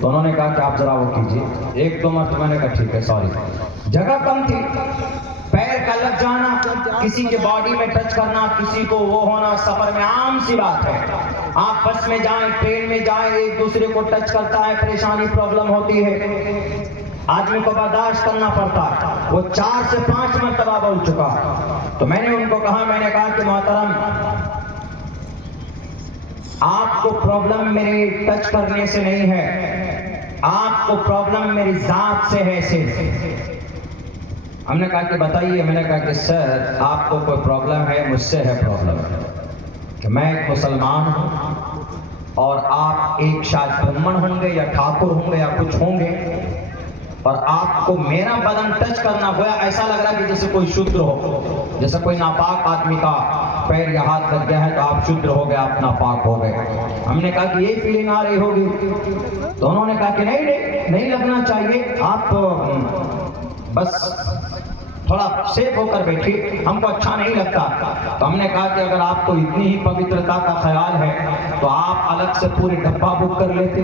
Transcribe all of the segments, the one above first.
तो उन्होंने कहा कि आप जरा वो कीजिए। एक दो मरतबा मैंने कहा ठीक है सॉरी। जगह कम थी, पैर का लग जाना, किसी के बॉडी में टच करना, किसी को वो होना सफर में आम सी बात है। आप बस में जाएं, ट्रेन में जाएं, एक दूसरे को टच करता है, परेशानी प्रॉब्लम होती है, आदमी को बर्दाश्त करना पड़ता है। वो 4 से 5 मरतबा बोल चुका। तो मैंने उनको कहा, मैंने कहा कि मोहतरम आपको प्रॉब्लम मेरे टच करने से नहीं है, आपको प्रॉब्लम मेरी जात से है। से हमने कहा कि बताइए। मैंने कहा कि सर आपको कोई प्रॉब्लम है, मुझसे है प्रॉब्लम कि मैं एक मुसलमान हूँ और आप एक शायद ब्राह्मण होंगे या ठाकुर होंगे या कुछ होंगे, और आपको मेरा बदन टच करना हुआ ऐसा लग रहा है कि जैसे कोई शूद्र हो, जैसे कोई नापाक आदमी का पैर या हाथ लग गया है तो आप शूद्र हो गए, आप नापाक हो गए। हमने कहा कि यही फीलिंग आ रही होगी। तो उन्होंने कहा कि नहीं लगना चाहिए, आप बस थोड़ा सेफ होकर बैठिए, हमको अच्छा नहीं लगता। तो हमने कहा कि अगर आपको इतनी ही पवित्रता का ख्याल है तो आप अलग से पूरे डब्बा बुक कर लेते,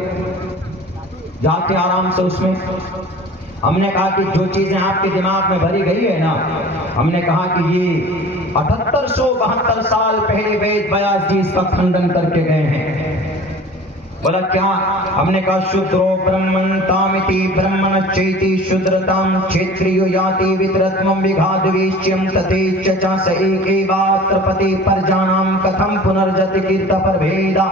जाके आराम से उसमें। हमने कहा कि जो चीजें आपके दिमाग में भरी गई है ना, हमने कहा कि ये 7872 साल पहले वेद व्यास जी इसका खंडन करके गए हैं। बोला क्या? हमने कहा शूद्रो ब्रह्मन्तामिति ब्रह्मणश्चैति शूद्रतां क्षेत्रियो याति वितरत्वं विघाद्वेश्यं तथेच च स एकेवात्र पते परजानां कथं पुनर्जति कीर्त परभेदा।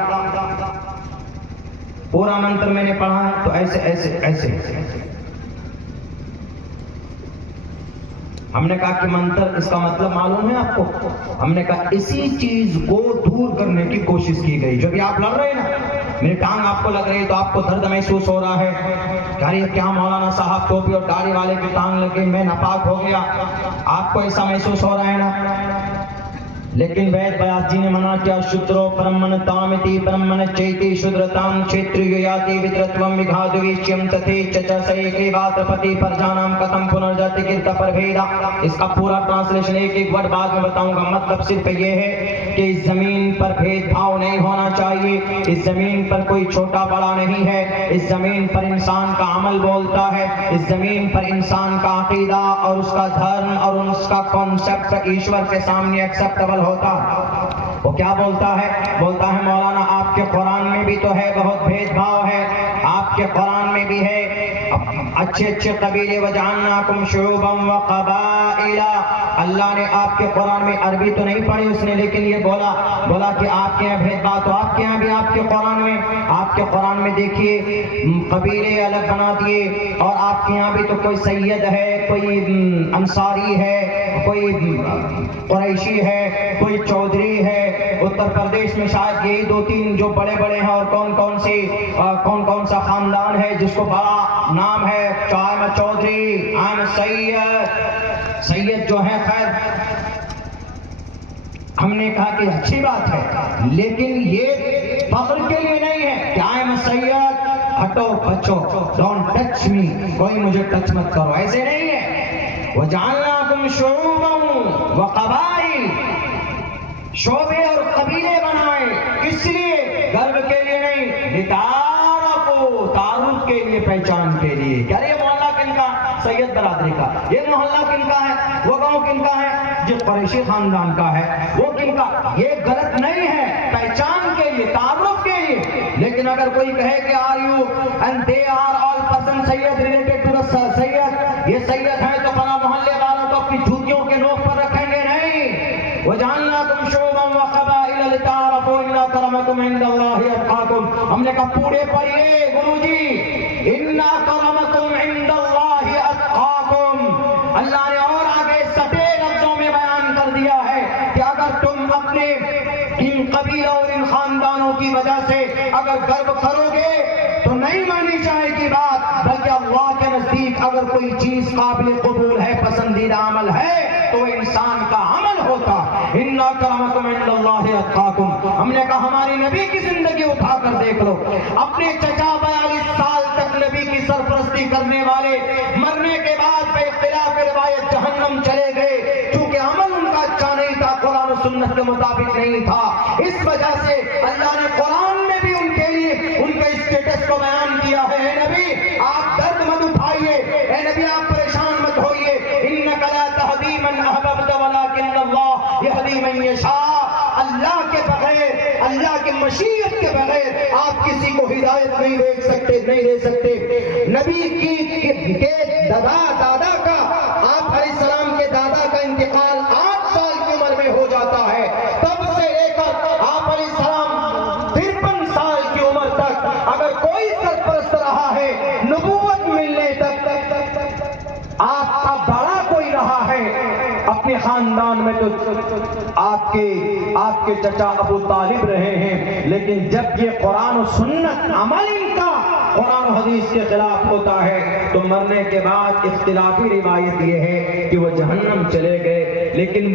पूरा मंत्र मैंने पढ़ा है। तो ऐसे ऐसे ऐसे हमने कहा कि मंत्र इसका मतलब मालूम है आपको? हमने कहा इसी चीज को दूर करने की कोशिश की गई। जब आप लड़ रहे हैं ना, मेरी टांग आपको लग रही है तो आपको दर्द महसूस हो रहा है, अरे क्या मौलाना साहब टोपी और दाढ़ी वाले की टांग लगी, मैं नापाक हो गया, आपको ऐसा महसूस हो रहा है ना। लेकिन वेद व्यास जी ने मना किया, शूद्रो ब्रह्मणतामिति ब्रह्मणश्चैति शूद्रतां क्षेत्रियो याति वितरत्वं विघाद्वेश्यं तथेच च स एकेवात्र पति परजानां कथं पुनर्जति कीर्त परभेदा। इसका पूरा ट्रांसलेशन एक वर्ड बाद में बताऊंगा। मतलब सिर्फ ये है कि इस जमीन पर भेदभाव नहीं होना चाहिए, इस जमीन पर कोई छोटा बड़ा नहीं है, इस जमीन पर इंसान का अमल बोलता है, इस जमीन पर इंसान का अकीदा और उसका धर्म और उसका कॉन्सेप्ट ईश्वर के सामने एक्सेप्टेबल होता है। वो क्या बोलता है? बोलता है मौलाना आपके कुरान में भी तो है बहुत भेदभाव है, आपके कुरान में भी है अच्छे अच्छे कबीले वजअलनाकुम शुऊबन व क़बाइला। अल्लाह ने आपके कुरान में, अरबी तो नहीं पढ़ी उसने, लेकिन ये बोला कि आपके यहाँ भेदभाव, तो आपके यहाँ भी आपके कुरान में देखिए कबीले अलग बना दिए, और आपके यहाँ भी तो कोई सैयद है, कोई अंसारी है, कोई कुरैशी है, कोई चौधरी है। उत्तर प्रदेश में शायद यही 2-3 जो बड़े बड़े हैं, और कौन सा खानदान है जिसको बड़ा नाम है, I am Chaudhary, I am Syed जो है। खैर हमने कहा कि अच्छी बात है, लेकिन ये फख्र के लिए नहीं है कि आई एम सैयद, हटो बच्चो, डोंट टच मी, कोई मुझे टच मत करो, ऐसे नहीं है। वजअलनाकुम शुऊबन व क़बाइल, शोबे और कबीले बनाए, किस लिए? गर्व के लिए नहीं, लितारफू, तारुफ के लिए, पहचान के लिए। क्या ये मोहल्ला किनका? सैयद बरादरी का। ये मोहल्ला किनका है? वो गांव किनका है? जो कुरैशी खानदान का है। वो किनका? ये गलत नहीं है, पहचान के लिए, तारुफ के लिए। लेकिन अगर कोई कहे कि are you and they are all person Syed related to the Syed, ये सैयद है तो फला मोहल्ले वालों को अपनी जूतियों के नोक पर रखेंगे, नहीं। वजअलनाकुम शुऊबन व क़बाइल लितारफू इन्न अक्रमकुम इंदल्लाहि अत्क़ाकुम। हमने कहा पूरे पढ़िए गुरुजी, इन्न अक्रमकुम इंदल्लाहि अत्क़ाकुम। अल्लाह ने और आगे सटे लफ्जों में बयान कर दिया है कि अगर तुम अपने इन कबीलों और इन खानदानों की वजह से अगर गर्व करोगे तो नहीं मानी जाएगी बात, बल्कि अल्लाह के नजदीक अगर कोई चीज काबिल कबूल है, पसंदीदा अमल है, तो इंसान का अमल होता। इन्ना अक्रमकुम इंदल्लाहि अत्क़ाकुम। हमने कहा हमारी नबी की जिंदगी उठाकर देख लो, अपने चचा 42 साल तक नबी की सरपरस्ती करने वाले मरने के बाद बेइख्तिलाफ रिवायत जहन्नम चले गए, क्योंकि अमल उनका अच्छा नहीं था, कुरान और सुन्नत के मुताबिक नहीं था। इस वजह से अल्लाह ने कुरान में भी उनके लिए उनके स्टेटस को बयान किया है। बगैर आप किसी को हिदायत नहीं दे सकते। नबी के दादा का, आप अलैहिस्सलाम के दादा का इंतकाल 8 साल की उम्र में हो जाता है। तब से लेकर आप अलैहिस्सलाम 53 साल की उम्र तक अगर कोई सरपरस्त रहा है, नबूवत मिलने तक आपका बड़ा कोई रहा है अपने खानदान में, तो आपके चचा अबू तालिब रहे हैं। लेकिन जब ये कुरान और सुन्नत अमल इनका कुरान और हदीस के खिलाफ होता है, तो मरने के बाद इख्तिलाफी रिवायत ये है कि वो जहन्नम चले गए। लेकिन